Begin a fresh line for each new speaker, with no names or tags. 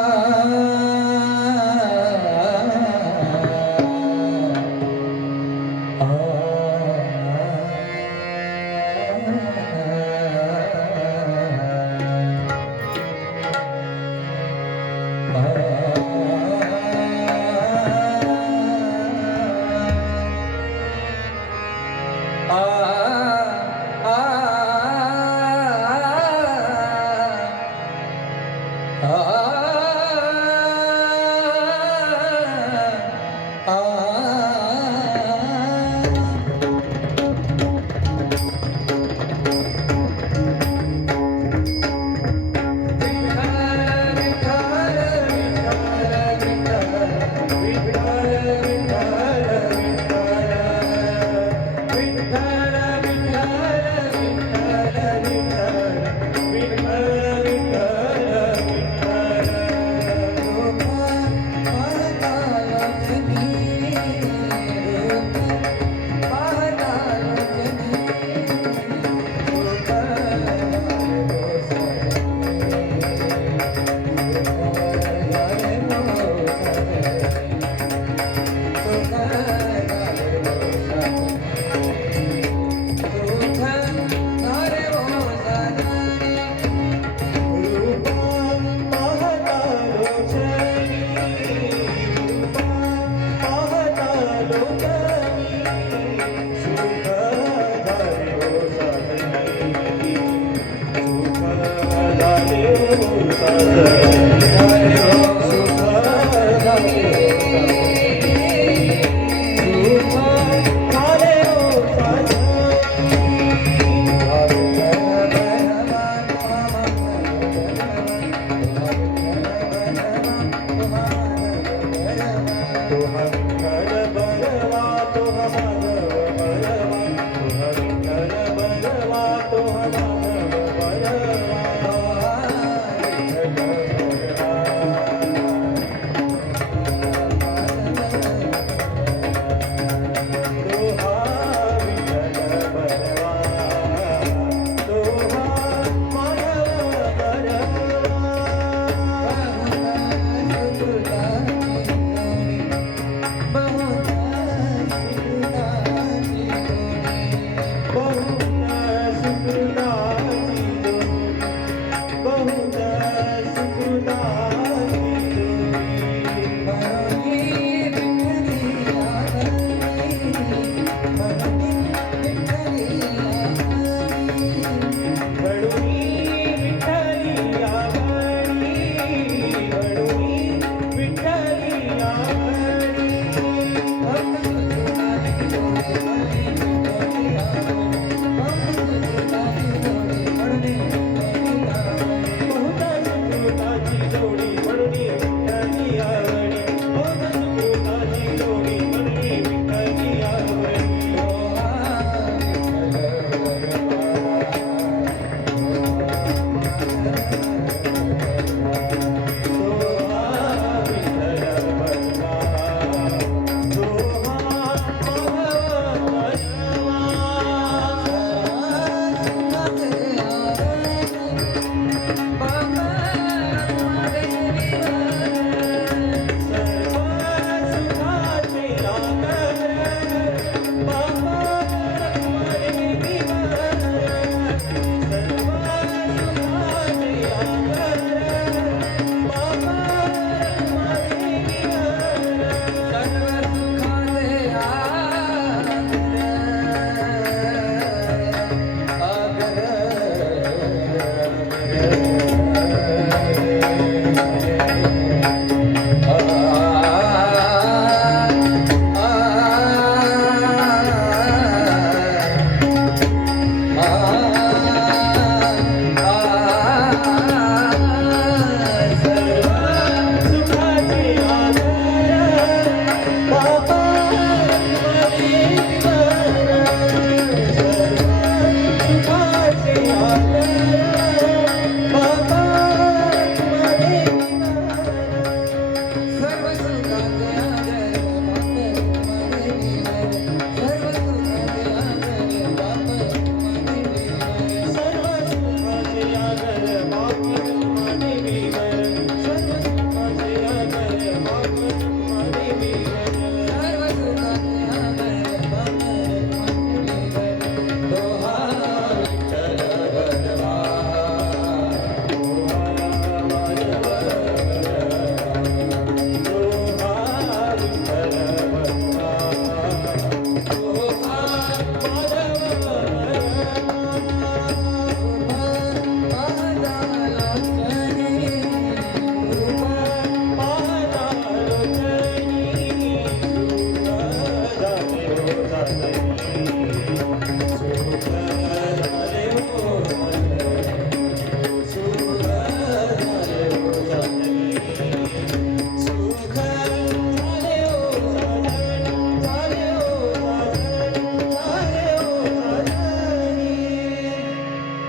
Ah. Uh -huh. Senhor.